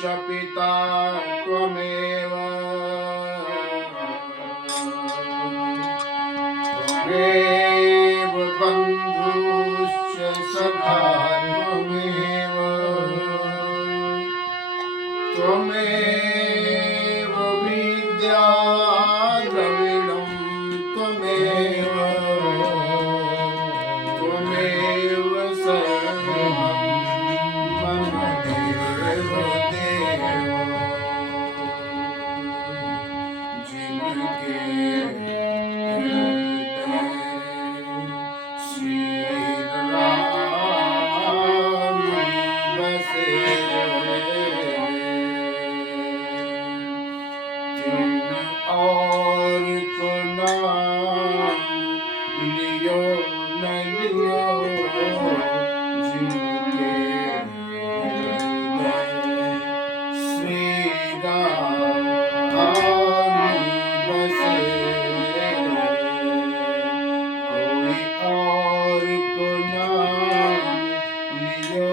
च पिता त्वमेव लियो